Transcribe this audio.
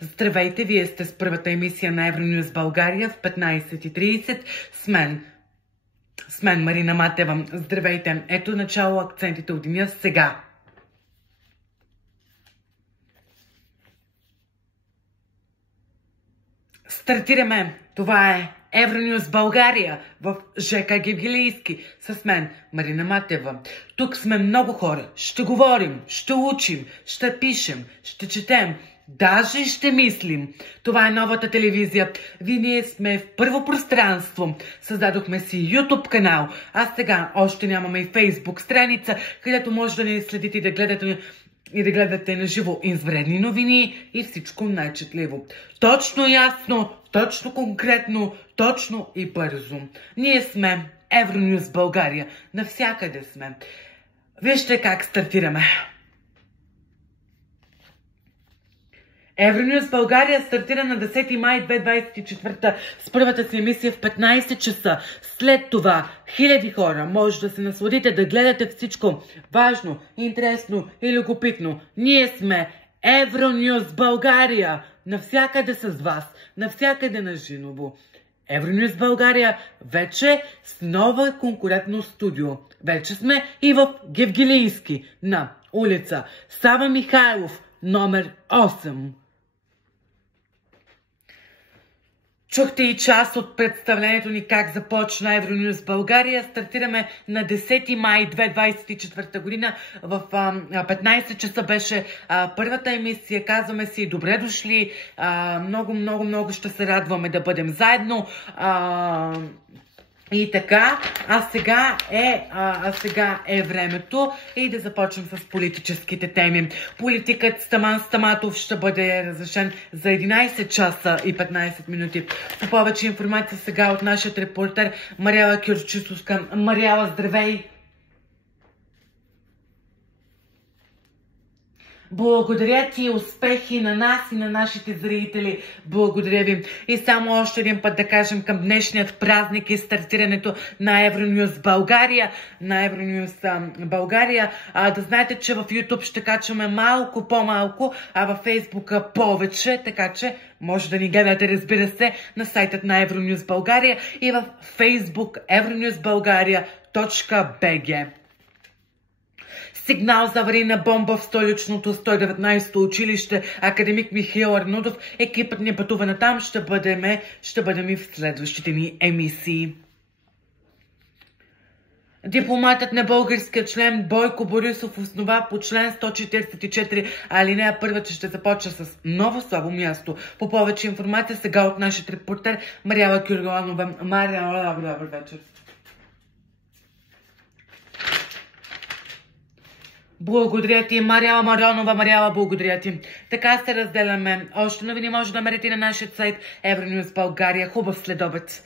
Здравейте, вие сте с първата емисия на Евронюз България в 15:30 с мен Марина Матева. Здравейте, ето начало акцентите от деня сега. Стартираме. Това е Евронюз България в ЖК Гевгелийски с мен Марина Матева. Тук сме много хора. Ще говорим, ще учим, ще пишем, ще четем, даже ще мислим. Това е новата телевизия. Ние сме в първо пространство. Създадохме си YouTube канал, а сега още нямаме и Facebook страница, където може да ни следите и да гледате на живо извредни новини и всичко най-четливо. Точно ясно, точно конкретно, точно и бързо. Ние сме Евронюз България. Навсякъде сме. Вижте как стартираме. Евронюз България стартира на 10 май 2024 с първата си емисия в 15 часа. След това хиляди хора може да се насладите да гледате всичко важно, интересно и любопитно. Ние сме Евронюз България. Навсякъде с вас, навсякъде на живо. Евронюз България вече с нова конкурентно студио. Вече сме и в Гевгелийски на улица Сава Михайлов, номер 8. Чухте и част от представлението ни как започна Евронюз България. Стартираме на 10 май 2024 година. В 15 часа беше първата емисия. Казваме си добре дошли. Много ще се радваме да бъдем заедно. И така, сега е времето и да започнем с политическите теми. Политикът Стаман Стаматов ще бъде разрешен за 11 часа и 15 минути. По повече информация сега от нашия репортер Мариела Кюрчисовска. Мариела, здравей! Благодаря ти, успехи на нас и на нашите зрители. Благодаря ви. И само още един път да кажем към днешният празник и стартирането на Евронюз България. Да знаете, че в YouTube ще качваме малко по-малко, а във Facebook повече, така че може да ни гледате, разбира се, на сайтът на Евронюз България и в Facebook евронюзбългария.bg. Сигнал за аварийна бомба в столичното 119-то училище Академик Михаил Арнудов. Екипът ни пътува натам. Ще бъдем и в следващите ни емисии. Дипломатът на българския член Бойко Борисов основа по член 144 алинея 1, че ще започва с ново слабо място. По повече информация сега от нашия репортер Мариела Кюрганова. Мариела, добър вечер. Благодаря ти, Мариела Маронова. Мариела, благодаря ти. Така се разделяме. Още новини може да намерите на нашия сайт Евронюз България. Хубав следобед.